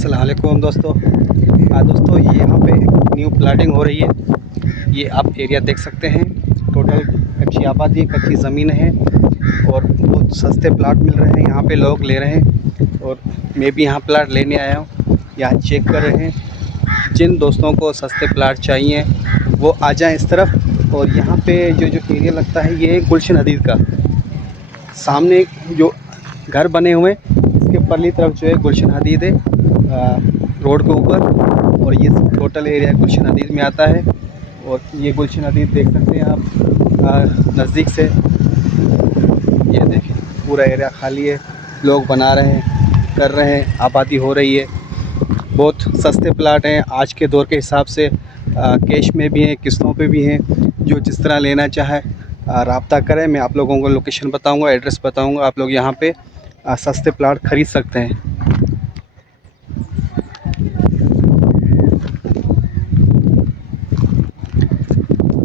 अस्सलाम वालेकुम दोस्तों। दोस्तों ये यहाँ पे न्यू प्लाटिंग हो रही है। ये आप एरिया देख सकते हैं। टोटल कच्ची आबादी, कच्ची ज़मीन है और बहुत सस्ते प्लाट मिल रहे हैं। यहाँ पे लोग ले रहे हैं और मैं भी यहाँ प्लाट लेने आया हूँ। यहाँ चेक कर रहे हैं। जिन दोस्तों को सस्ते प्लाट चाहिए वो आ जाएँ इस तरफ। और यहाँ पे जो एरिया लगता है ये गुलशन हदीद का, सामने जो घर बने हुए इसके परली तरफ जो है गुलशन हदीद है, रोड के ऊपर। और ये टोटल एरिया गुलशन हदीद में आता है। और ये गुलशन हदीद देख सकते हैं आप नज़दीक से। ये देखें पूरा एरिया खाली है, लोग बना रहे हैं, कर रहे हैं, आबादी हो रही है। बहुत सस्ते प्लाट हैं आज के दौर के हिसाब से। कैश में भी हैं, किस्तों पे भी हैं। जो जिस तरह लेना चाहे रब्ता करें। मैं आप लोगों को लोकेशन बताऊंगा, एड्रेस बताऊंगा। आप लोग यहाँ पे सस्ते प्लाट ख़रीद सकते हैं।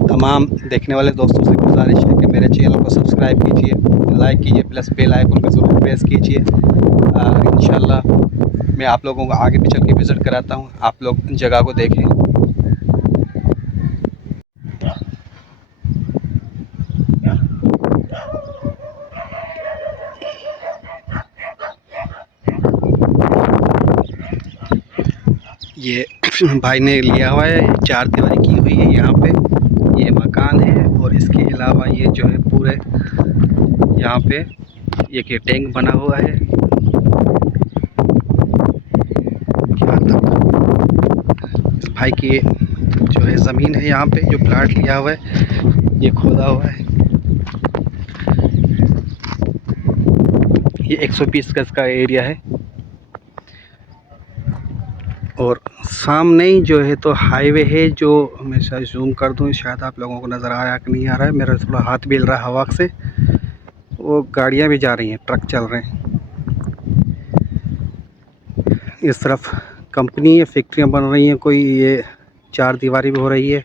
तमाम देखने वाले दोस्तों से गुजारिश है कि मेरे चैनल को सब्सक्राइब कीजिए, लाइक कीजिए, प्लस बेल आइकन को ज़रूर प्रेस कीजिए। इंशाल्लाह मैं आप लोगों को आगे भी चल के विज़िट कराता हूँ, आप लोग जगह को देखें। ये भाई ने लिया हुआ है, 4 दीवारी की हुई है यहाँ पे। ये मकान है और इसके अलावा ये जो है पूरे यहाँ पे एक ये टैंक बना हुआ है। भाई की जो है ज़मीन है, यहाँ पे जो प्लाट लिया हुआ है ये खोदा हुआ है। ये 120 गज का एरिया है। और सामने ही जो है तो हाईवे है, जो हमेशा जूम कर दूं, शायद आप लोगों को नज़र आया कि नहीं आ रहा है। मेरा थोड़ा हाथ भी हिल रहा है हवा से। वो गाड़ियां भी जा रही हैं, ट्रक चल रहे हैं। इस तरफ कंपनी है, फैक्ट्रियां बन रही हैं कोई। ये 4 दीवारी भी हो रही है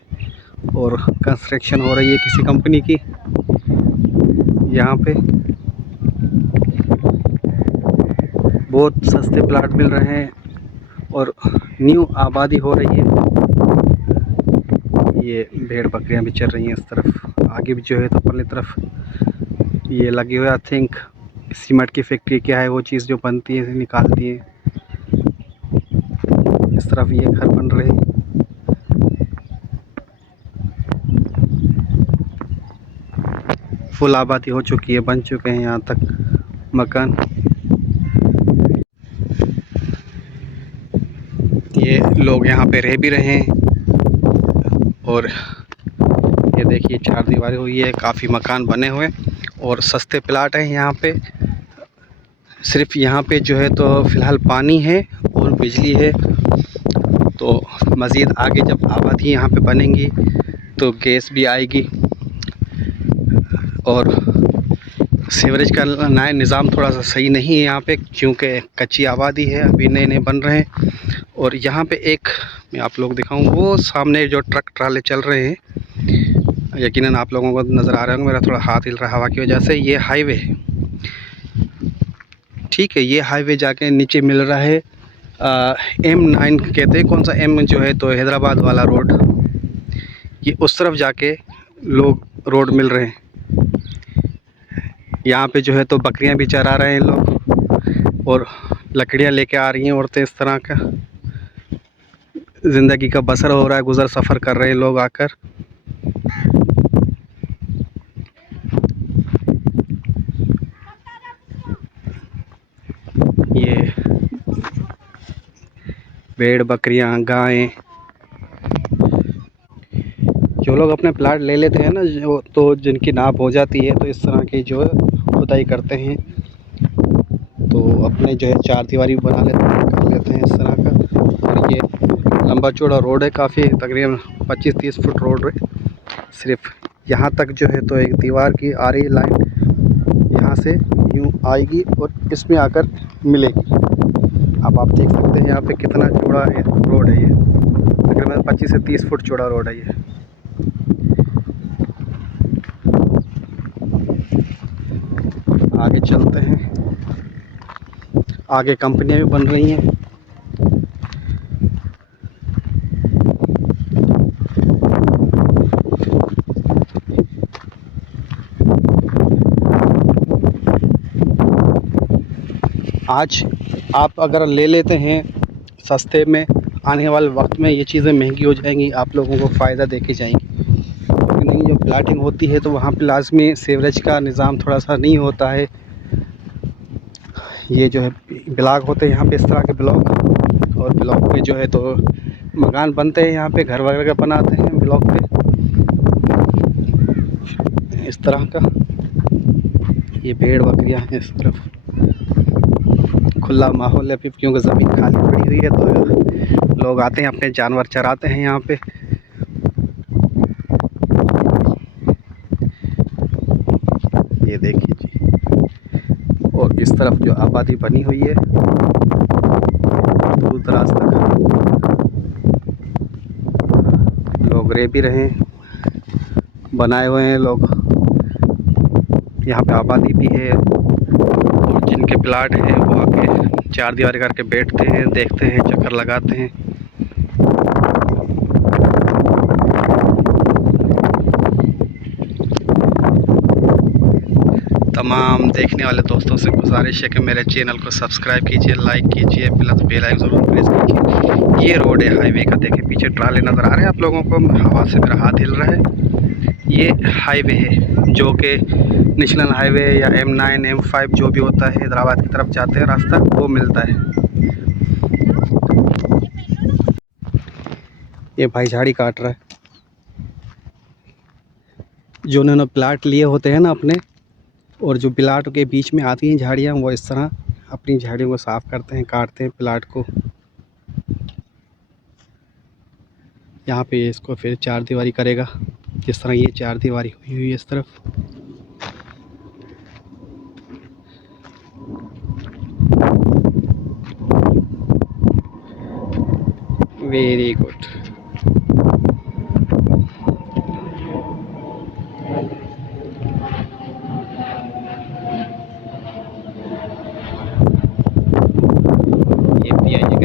और कंस्ट्रक्शन हो रही है किसी कंपनी की। यहाँ पे बहुत सस्ते प्लाट मिल रहे हैं और न्यू आबादी हो रही है। ये भेड़ बकरियां भी चल रही हैं इस तरफ। आगे भी जो है तो परली तरफ ये लगी हुई, आई थिंक सीमेंट की फैक्ट्री क्या है वो चीज़ जो बनती है निकालती है। इस तरफ ये घर बन रहे हैं। फुल आबादी हो चुकी है, बन चुके हैं यहाँ तक मकान। ये लोग यहाँ पे रह भी रहे हैं। और ये देखिए 4 दीवारी हुई है, काफ़ी मकान बने हुए और सस्ते प्लाट हैं यहाँ पे। सिर्फ यहाँ पे जो है तो फ़िलहाल पानी है और बिजली है। तो मज़ीद आगे जब आबादी यहाँ पे बनेंगी तो गैस भी आएगी। और सीवरेज का नया निज़ाम थोड़ा सा सही नहीं है यहाँ पे, क्योंकि कच्ची आबादी है, अभी नए नए बन रहे हैं। और यहाँ पे एक मैं आप लोग दिखाऊँ, वो सामने जो ट्रक ट्राले चल रहे हैं, यकीनन आप लोगों को नज़र आ रहा होगा। मेरा थोड़ा हाथ हिल रहा हवा की वजह से। ये हाईवे है, ठीक है। ये हाईवे जाके नीचे मिल रहा है M9 कहते हैं। कौन सा M जो है तो हैदराबाद वाला रोड, ये उस तरफ जाके लोग रोड मिल रहे हैं। यहाँ पे जो है तो बकरियां भी चरा रहे हैं लोग और लकड़ियाँ लेके आ रही हैं औरतें। इस तरह का ज़िंदगी का बसर हो रहा है, गुज़र सफ़र कर रहे हैं लोग आकर। ये भेड़ बकरियां, गायें, जो लोग अपने प्लाट ले लेते हैं ना, जो तो जिनकी नाप हो जाती है तो इस तरह की जो है खुदाई करते हैं। तो अपने जो है 4 दीवारी बना लेते हैं, कर लेते हैं इस तरह का। और ये लंबा चौड़ा रोड है काफ़ी, तकरीबन 25-30 फुट रोड है। सिर्फ यहाँ तक जो है तो एक दीवार की आ रही लाइन, यहाँ से यूँ आएगी और इसमें आकर मिलेगी। अब आप देख सकते हैं यहाँ पे कितना चौड़ा रोड है। ये तकरीबन 25 से 30 फुट चौड़ा रोड है ये। आगे चलते हैं, आगे कंपनियां भी बन रही हैं। आज आप अगर ले लेते हैं सस्ते में, आने वाले वक्त में ये चीज़ें महंगी हो जाएंगी, आप लोगों को फ़ायदा देके जाएंगी। नहीं, जब प्लाटिंग होती है तो वहाँ पे लाजमी सीवरेज का निज़ाम थोड़ा सा नहीं होता है। ये जो है ब्लॉक होते हैं यहाँ पे, इस तरह के ब्लॉक, और ब्लॉक पे जो है तो मकान बनते हैं, यहाँ पे घर वगैरह बनाते हैं ब्लॉक पे इस तरह का। ये भेड़ बकरियाँ हैं, इस तरफ खुला माहौल है क्योंकि ज़मीन खाली पड़ी हुई है तो लोग आते हैं अपने जानवर चराते हैं यहाँ पे। ये देखिए जी, और इस तरफ जो आबादी बनी हुई है दूर दराज तक लोग रह भी रहे हैं, बनाए हुए हैं लोग, यहाँ पे आबादी भी है। और जिनके प्लाट हैं वो आके चार दीवारी करके बैठते हैं, देखते हैं, चक्कर लगाते हैं। तमाम देखने वाले दोस्तों से गुजारिश है कि मेरे चैनल को सब्सक्राइब कीजिए, लाइक कीजिए, प्लस बेल आइकन ज़रूर प्रेस कीजिए। ये रोड है हाईवे का, देखिए पीछे ट्राले नज़र आ रहे हैं आप लोगों को, हवा से मेरा हाथ हिल रहा है। ये हाईवे है जो कि नेशनल हाईवे या M9 M5 जो भी होता है हैदराबाद की तरफ जाते हैं रास्ता, वो मिलता है। ये भाई झाड़ी काट रहा है। जो उन्होंने प्लाट लिए होते हैं ना अपने, और जो प्लाट के बीच में आती हैं झाड़ियाँ, वो इस तरह अपनी झाड़ियों को साफ़ करते हैं, काटते हैं प्लाट को। यहाँ पे इसको फिर चार दीवारी करेगा, जिस तरह ये चार दीवारी हुई है इस तरफ। Very good. ये PI का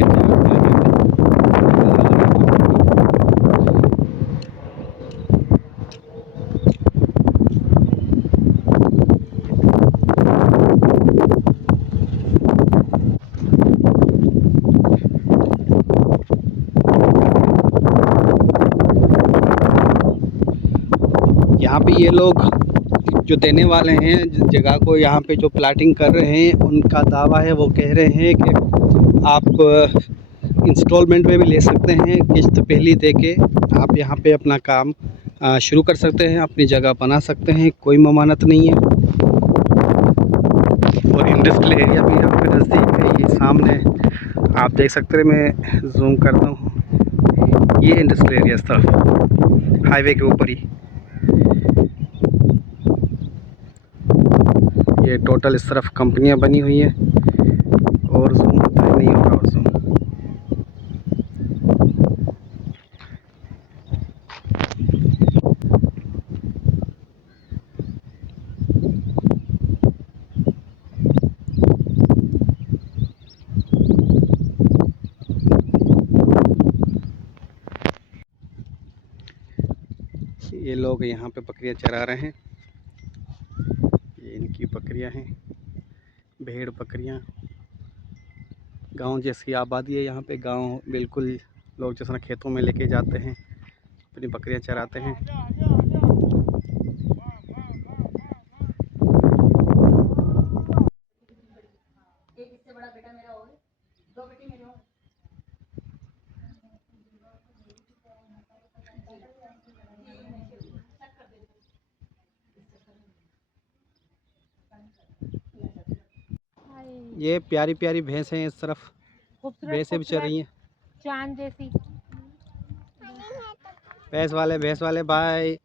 यहाँ पे ये लोग जो देने वाले हैं जगह को, यहाँ पे जो प्लाटिंग कर रहे हैं, उनका दावा है, वो कह रहे हैं कि आप इंस्टॉलमेंट में भी ले सकते हैं, किस्त पहली दे के आप यहाँ पे अपना काम शुरू कर सकते हैं, अपनी जगह बना सकते हैं, कोई ममानत नहीं है। और इंडस्ट्रियल एरिया भी यहाँ पे नज़दीक है, ये सामने आप देख सकते हैं, मैं जूम करता हूँ, ये इंडस्ट्रियल एरिया इस तरफ हाईवे के ऊपर ही। ये टोटल इस तरफ कंपनियां बनी हुई हैं, और जूम होता है, नहीं हो रहा और जूम। ये लोग यहाँ पे बकरियां चरा रहे हैं, ये इनकी बकरियां हैं, भेड़ बकरियां। गांव जैसी आबादी है यहाँ पे, गांव बिल्कुल लोग जिस तरह खेतों में लेके जाते हैं, अपनी बकरियां चराते हैं। ये प्यारी प्यारी भैंस हैं, इस तरफ भैंसें भी चल रही हैं, चांद जैसी। भैंस वाले बाय।